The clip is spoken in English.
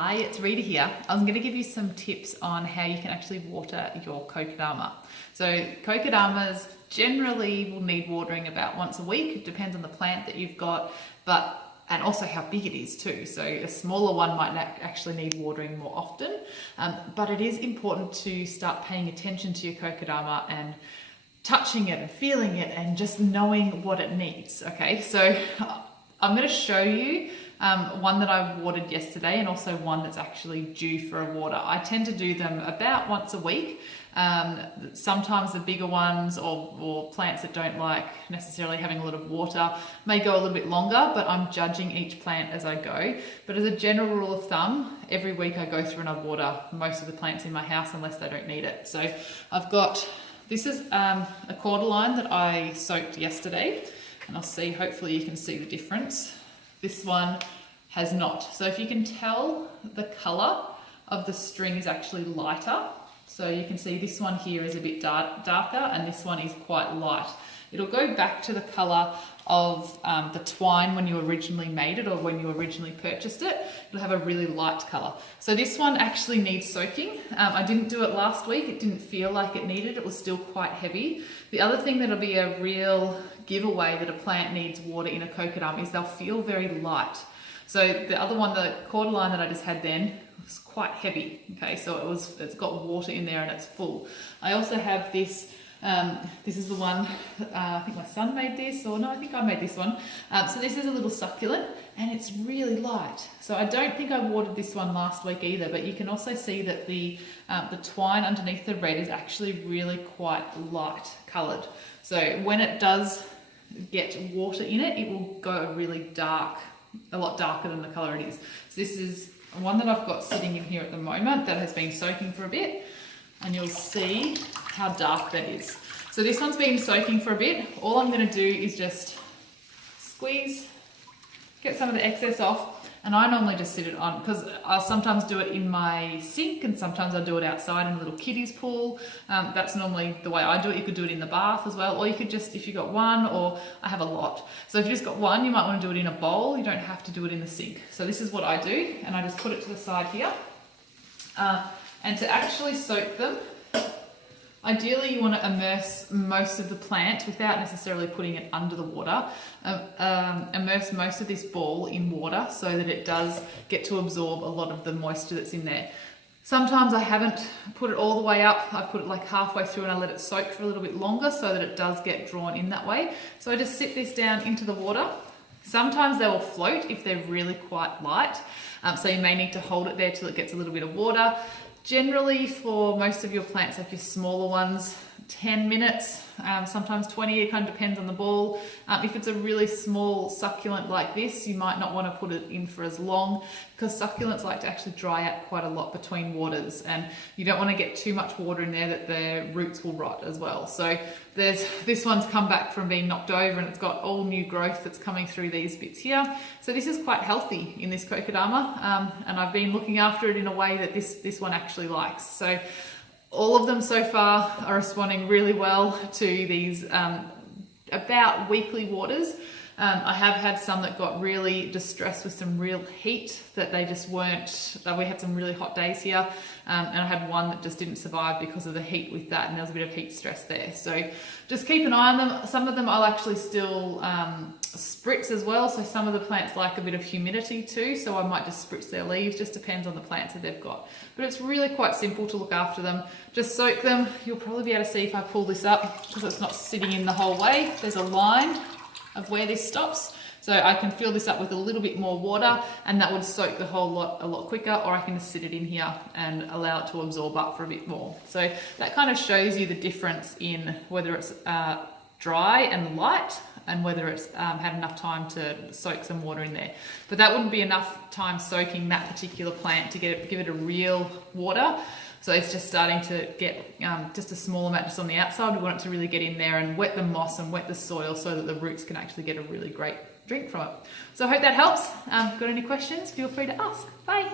Hi, it's Rita here. I'm going to give you some tips on how you can actually water your kokedama. So kokedamas generally will need watering about once a week. It depends on the plant that you've got, and also how big it is too. So a smaller one might actually need watering more often, but it is important to start paying attention to your kokedama and touching it and feeling it and just knowing what it needs. Okay, so I'm going to show you one that I watered yesterday and also one that's actually due for a water. I tend to do them about once a week. Sometimes the bigger ones or plants that don't like necessarily having a lot of water may go a little bit longer, but I'm judging each plant as I go. But as a general rule of thumb, every week I go through and I water most of the plants in my house unless they don't need it. So I've got, this is a cordyline that I soaked yesterday, and I'll see, hopefully you can see the difference. This one has not. So if you can tell, the color of the string is actually lighter. So you can see this one here is a bit darker and this one is quite light. It'll go back to the color of the twine when you originally made it or when you originally purchased it. It'll have a really light color. So this one actually needs soaking. I didn't do it last week. It didn't feel like it needed. It was still quite heavy. The other thing that'll be a real giveaway that a plant needs water in a kokedama is they'll feel very light. So the other one, the cordyline that I just had then, was quite heavy. Okay, so it's got water in there and it's full. I also have this. This is the one, I think my son made this, or no, I think I made this one. So this is a little succulent and it's really light. So I don't think I watered this one last week either, but you can also see that the twine underneath the red is actually really quite light coloured. So when it does get water in it, it will go really dark, a lot darker than the colour it is. So this is one that I've got sitting in here at the moment that has been soaking for a bit. And you'll see how dark that is. So this one's been soaking for a bit. All I'm going to do is just squeeze, get some of the excess off, and I normally just sit it on, because I'll sometimes do it in my sink and sometimes I'll do it outside in a little kiddie's pool. That's normally the way I do it. You could do it in the bath as well, or you could just, if you've got one, or I have a lot. So if you've just got one, you might want to do it in a bowl. You don't have to do it in the sink. So this is what I do, and I just put it to the side here. And to actually soak them, ideally you want to immerse most of the plant without necessarily putting it under the water. Immerse most of this ball in water so that it does get to absorb a lot of the moisture that's in there. Sometimes I haven't put it all the way up. I've put it like halfway through and I let it soak for a little bit longer so that it does get drawn in that way. So I just sit this down into the water. Sometimes they will float if they're really quite light. So you may need to hold it there till it gets a little bit of water. Generally, for most of your plants, like your smaller ones, 10 minutes, sometimes 20, it kind of depends on the ball. If it's a really small succulent like this, you might not want to put it in for as long, because succulents like to actually dry out quite a lot between waters, and you don't want to get too much water in there that their roots will rot as well. So this one's come back from being knocked over and it's got all new growth that's coming through these bits here. So this is quite healthy in this kokedama, and I've been looking after it in a way that this one actually likes. So all of them so far are responding really well to these about weekly waters. I have had some that got really distressed with some real heat, that they just weren't, we had some really hot days here, and I had one that just didn't survive because of the heat with that, and there was a bit of heat stress there. So just keep an eye on them. Some of them I'll actually still spritz as well, so some of the plants like a bit of humidity too, so I might just spritz their leaves, just depends on the plants that they've got. But it's really quite simple to look after them. Just soak them. You'll probably be able to see if I pull this up, because it's not sitting in the whole way. There's a line of where this stops, so I can fill this up with a little bit more water and that would soak the whole lot a lot quicker, or I can just sit it in here and allow it to absorb up for a bit more. So that kind of shows you the difference in whether it's dry and light and whether it's had enough time to soak some water in there. But that wouldn't be enough time soaking that particular plant to give it a real water. So it's just starting to get just a small amount just on the outside. We want it to really get in there and wet the moss and wet the soil so that the roots can actually get a really great drink from it. So I hope that helps. Got any questions? Feel free to ask. Bye.